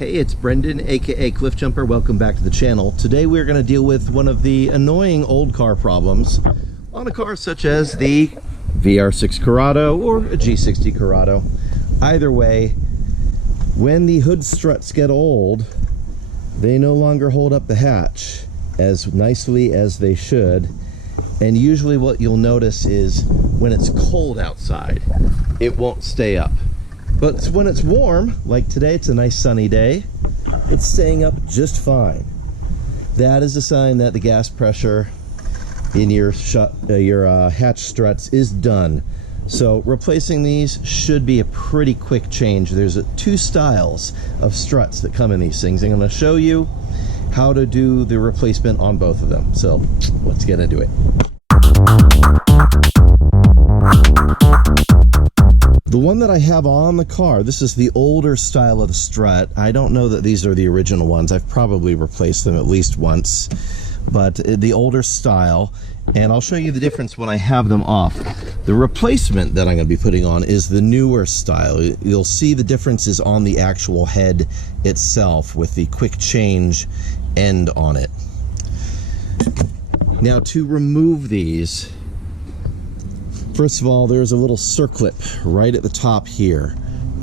Hey, it's Brendan, aka Cliff Jumper. Welcome back to the channel. Today we're going to deal with one of the annoying old car problems on a car such as the VR6 Corrado or a G60 Corrado. Either way, when the hood struts get old, they no longer hold up the hatch as nicely as they should. And usually what you'll notice is when it's cold outside, it won't stay up. But when it's warm, like today, it's a nice sunny day, it's staying up just fine. That is a sign that the gas pressure in your hatch struts is done. So replacing these should be a pretty quick change. There's two styles of struts that come in these things. I'm going to show you how to do the replacement on both of them. So let's get into it. The one that I have on the car, this is the older style of the strut. I don't know that these are the original ones. I've probably replaced them at least once, but the older style, and I'll show you the difference when I have them off. The replacement that I'm going to be putting on is the newer style. You'll see the differences on the actual head itself with the quick change end on it. Now, to remove these, first of all, there's a little circlip right at the top here,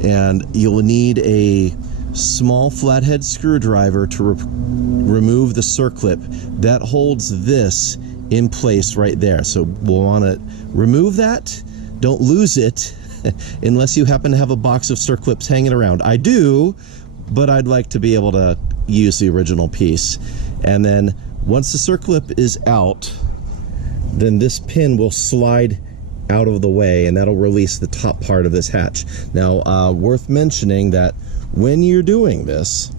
and you'll need a small flathead screwdriver to remove the circlip that holds this in place right there. So we'll want to remove that. Don't lose it unless you happen to have a box of circlips hanging around. I do, but I'd like to be able to use the original piece. And then once the circlip is out, then this pin will slide out of the way, and that'll release the top part of this hatch. Now, worth mentioning that when you're doing this,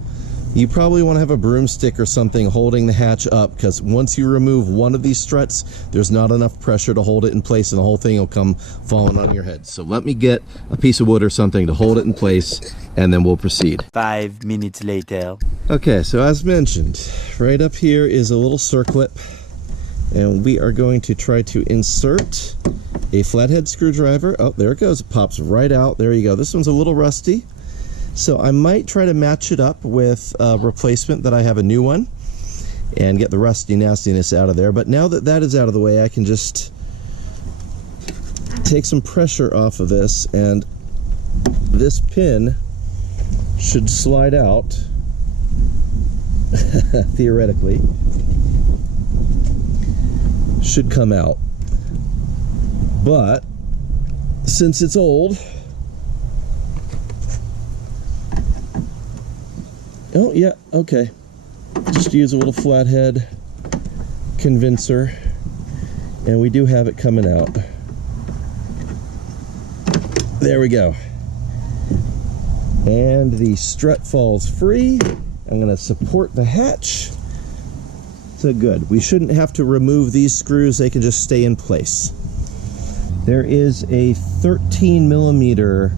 you probably want to have a broomstick or something holding the hatch up, because once you remove one of these struts, there's not enough pressure to hold it in place, and the whole thing will come falling on your head. So let me get a piece of wood or something to hold it in place, and then we'll proceed. 5 minutes later. Okay, so as mentioned, right up here is a little circlip, and we are going to try to insert a flathead screwdriver. Oh, there it goes. It pops right out. There you go. This one's a little rusty, so I might try to match it up with a replacement that I have a new one and get the rusty nastiness out of there. But now that that is out of the way, I can just take some pressure off of this, and this pin should slide out theoretically. Should come out. But since it's old, oh yeah, okay, just use a little flathead convincer, and we do have it coming out. There we go. And the strut falls free. I'm going to support the hatch. So good. We shouldn't have to remove these screws. They can just stay in place. There is a 13mm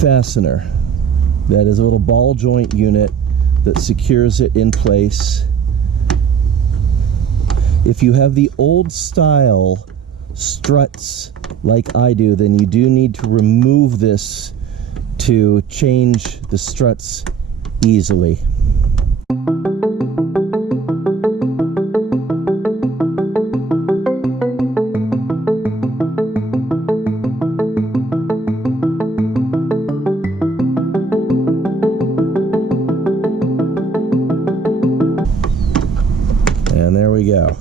fastener that is a little ball joint unit that secures it in place. If you have the old style struts like I do, then you do need to remove this to change the struts easily. And there we go.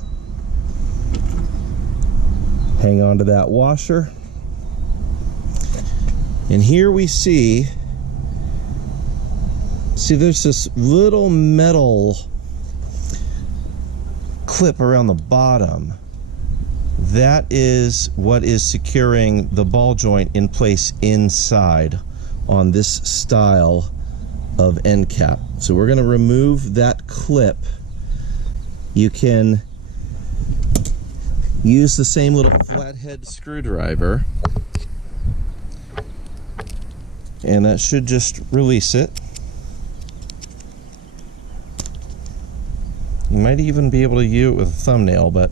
Hang on to that washer. And here we see there's this little metal clip around the bottom. That is what is securing the ball joint in place inside on this style of end cap. So we're going to remove that clip. You can use the same little flathead screwdriver, and that should just release it. You might even be able to use it with a thumbnail, but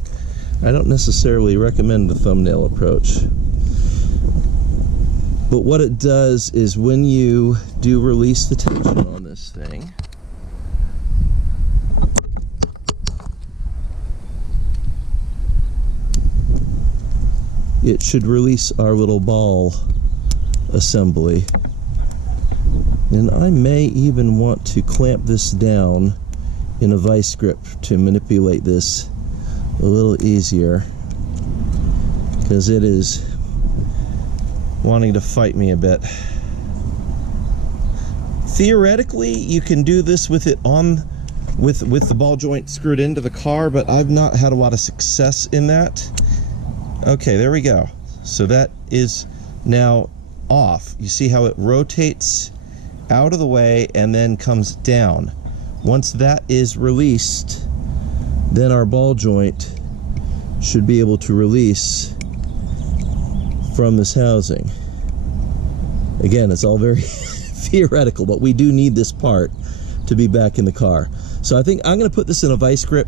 I don't necessarily recommend the thumbnail approach. But what it does is when you do release the tension on this thing, it should release our little ball assembly. And I may even want to clamp this down in a vice grip to manipulate this a little easier, because it is wanting to fight me a bit. Theoretically, you can do this with it on with the ball joint screwed into the car, but I've not had a lot of success in that. Okay, there we go. So that is now off. You see how it rotates out of the way and then comes down. Once that is released, then our ball joint should be able to release from this housing. Again, it's all very theoretical, but we do need this part to be back in the car. So I think I'm going to put this in a vice grip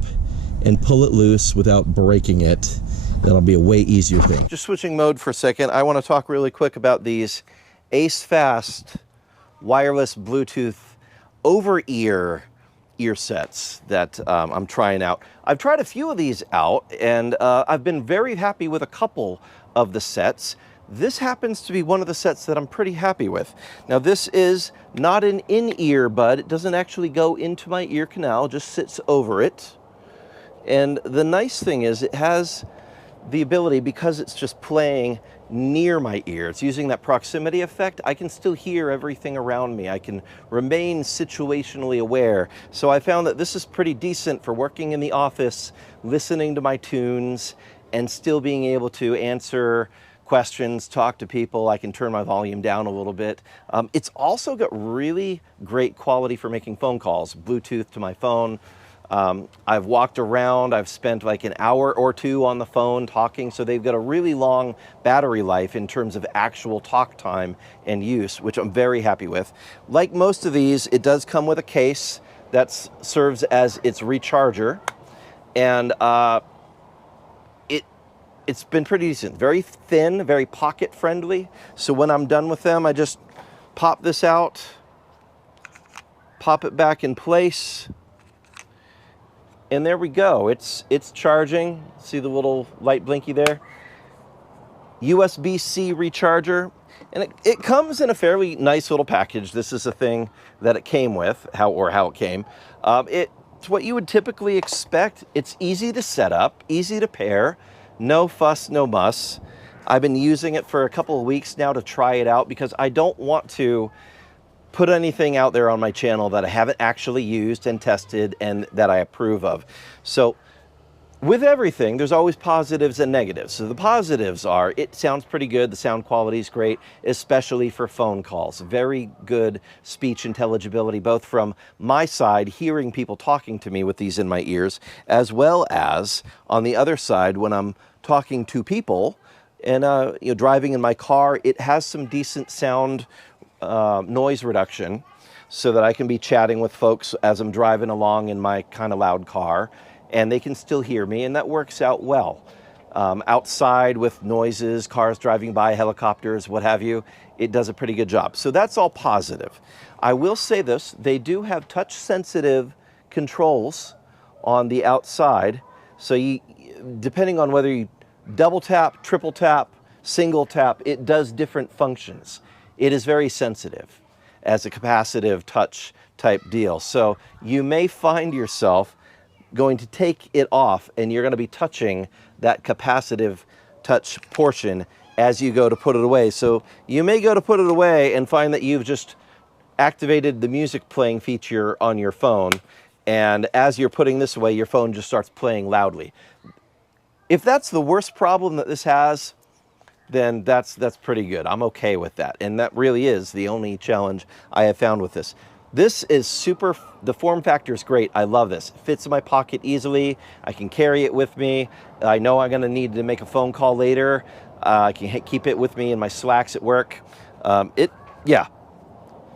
and pull it loose without breaking it. That'll be a way easier thing. Just switching mode for a second, I want to talk really quick about these AceFast wireless Bluetooth over-ear ear sets that I'm trying out. I've tried a few of these out, and I've been very happy with a couple of the sets. This happens to be one of the sets that I'm pretty happy with. Now, this is not an in-ear bud. It doesn't actually go into my ear canal, just sits over it. And the nice thing is it has the ability, because it's just playing near my ear, it's using that proximity effect, I can still hear everything around me. I can remain situationally aware. So I found that this is pretty decent for working in the office, listening to my tunes, and still being able to answer questions, talk to people. I can turn my volume down a little bit. It's also got really great quality for making phone calls, Bluetooth to my phone. I've walked around, I've spent like an hour or two on the phone talking, so they've got a really long battery life in terms of actual talk time and use, which I'm very happy with. Like most of these, it does come with a case that serves as its recharger, and it's been pretty decent. Very thin, very pocket friendly, so when I'm done with them, I just pop this out, pop it back in place, and there we go. It's charging. See the little light blinky there? USB-C recharger. And it comes in a fairly nice little package. This is a thing that it came with, how it came. It's what you would typically expect. It's easy to set up, easy to pair, no fuss, no muss. I've been using it for a couple of weeks now to try it out, because I don't want to put anything out there on my channel that I haven't actually used and tested and that I approve of. So with everything, there's always positives and negatives. So the positives are, it sounds pretty good. The sound quality is great, especially for phone calls. Very good speech intelligibility, both from my side, hearing people talking to me with these in my ears, as well as on the other side, when I'm talking to people and driving in my car, it has some decent sound noise reduction, so that I can be chatting with folks as I'm driving along in my kind of loud car, and they can still hear me, and that works out well. Outside with noises, cars driving by, helicopters, what have you, it does a pretty good job. So that's all positive. I will say this, they do have touch-sensitive controls on the outside, so depending on whether you double tap, triple tap, single tap, it does different functions. It is very sensitive as a capacitive touch type deal. So you may find yourself going to take it off, and you're going to be touching that capacitive touch portion as you go to put it away. So you may go to put it away and find that you've just activated the music playing feature on your phone, and as you're putting this away, your phone just starts playing loudly. If that's the worst problem that this has, then that's pretty good. I'm okay with that. And that really is the only challenge I have found with this. This is super, the form factor is great. I love this. It fits in my pocket easily. I can carry it with me. I know I'm gonna need to make a phone call later. I can keep it with me in my slacks at work. Yeah,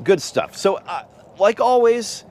good stuff. So like always,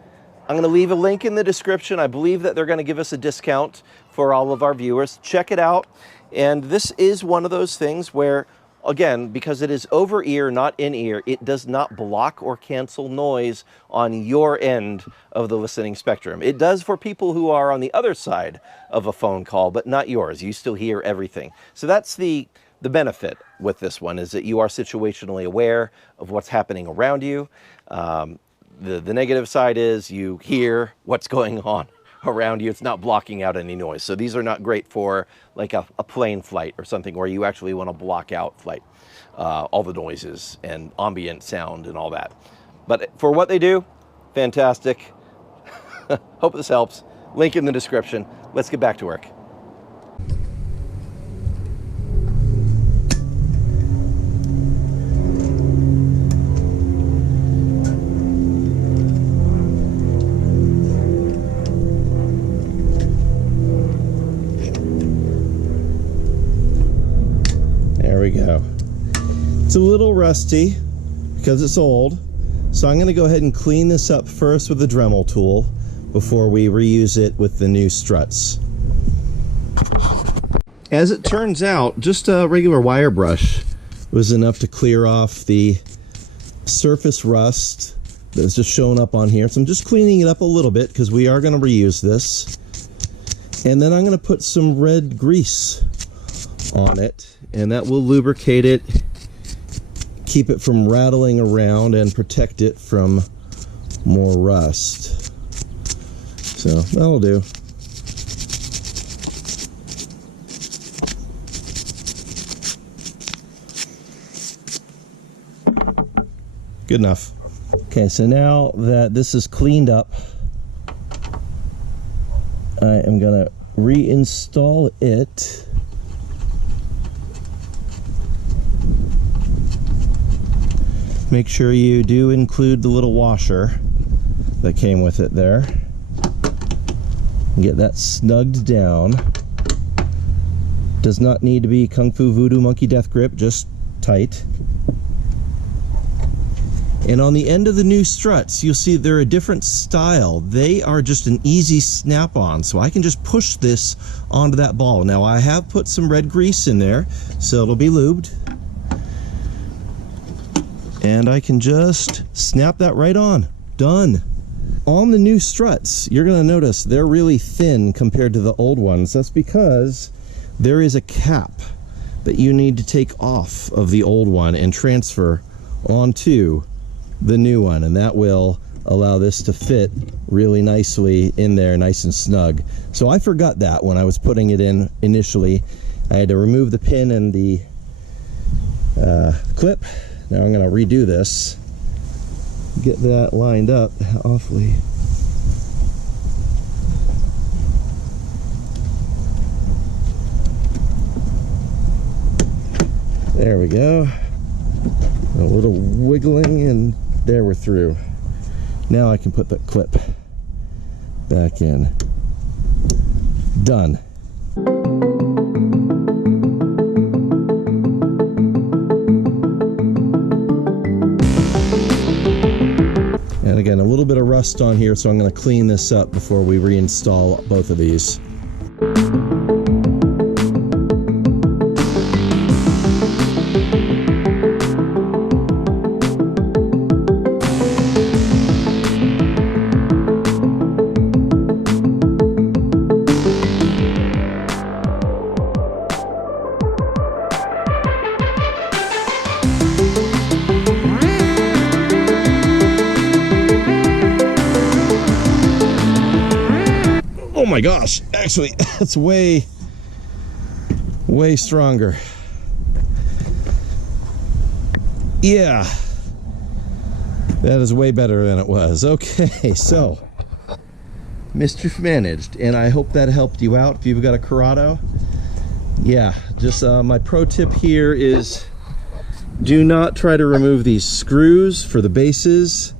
I'm gonna leave a link in the description. I believe that they're gonna give us a discount for all of our viewers. Check it out. And this is one of those things where again, because it is over ear, not in ear, it does not block or cancel noise on your end of the listening spectrum. It does for people who are on the other side of a phone call, but not yours. You still hear everything. So that's the benefit with this one, is that you are situationally aware of what's happening around you. The negative side is you hear what's going on around you. It's not blocking out any noise. So these are not great for like a plane flight or something where you actually want to block out flight, all the noises and ambient sound and all that. But for what they do, fantastic. Hope this helps. Link in the description. Let's get back to work. There we go. It's a little rusty because it's old, so I'm going to go ahead and clean this up first with the Dremel tool before we reuse it with the new struts. As it turns out, just a regular wire brush was enough to clear off the surface rust that's just showing up on here. So I'm just cleaning it up a little bit because we are going to reuse this. And then I'm going to put some red grease on it, and that will lubricate it, keep it from rattling around, and protect it from more rust. So that'll do. Good enough. Okay, so now that this is cleaned up, I am gonna reinstall it. Make sure you do include the little washer that came with it there. Get that snugged down. Does not need to be Kung Fu Voodoo Monkey Death Grip, just tight. And on the end of the new struts, you'll see they're a different style. They are just an easy snap-on, so I can just push this onto that ball. Now I have put some red grease in there, so it'll be lubed. And I can just snap that right on. Done. On the new struts, you're going to notice they're really thin compared to the old ones. That's because there is a cap that you need to take off of the old one and transfer onto the new one, and that will allow this to fit really nicely in there, nice and snug. So I forgot that when I was putting it in initially. I had to remove the pin and the clip. Now I'm going to redo this, get that lined up awfully. There we go. A little wiggling, and there we're through. Now I can put the clip back in. Done. And again, a little bit of rust on here, so I'm going to clean this up before we reinstall both of these. Oh my gosh, actually that's way stronger. Yeah, that is way better than it was. Okay, so mischief managed, and I hope that helped you out if you've got a Corrado. Yeah, just my pro tip here is do not try to remove these screws for the bases.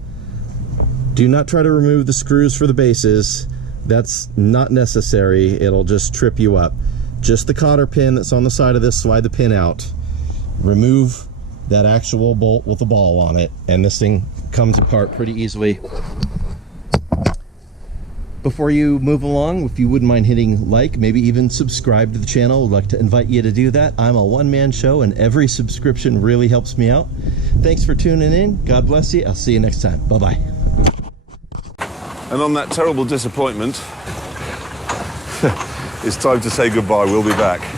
Do not try to remove the screws for the bases. That's not necessary. It'll just trip you up. Just the cotter pin that's on the side of this, slide the pin out. Remove that actual bolt with the ball on it, and this thing comes apart pretty easily. Before you move along, if you wouldn't mind hitting like, maybe even subscribe to the channel, I'd like to invite you to do that. I'm a one-man show and every subscription really helps me out. Thanks for tuning in. God bless you. I'll see you next time. Bye-bye. And on that terrible disappointment, it's time to say goodbye. We'll be back.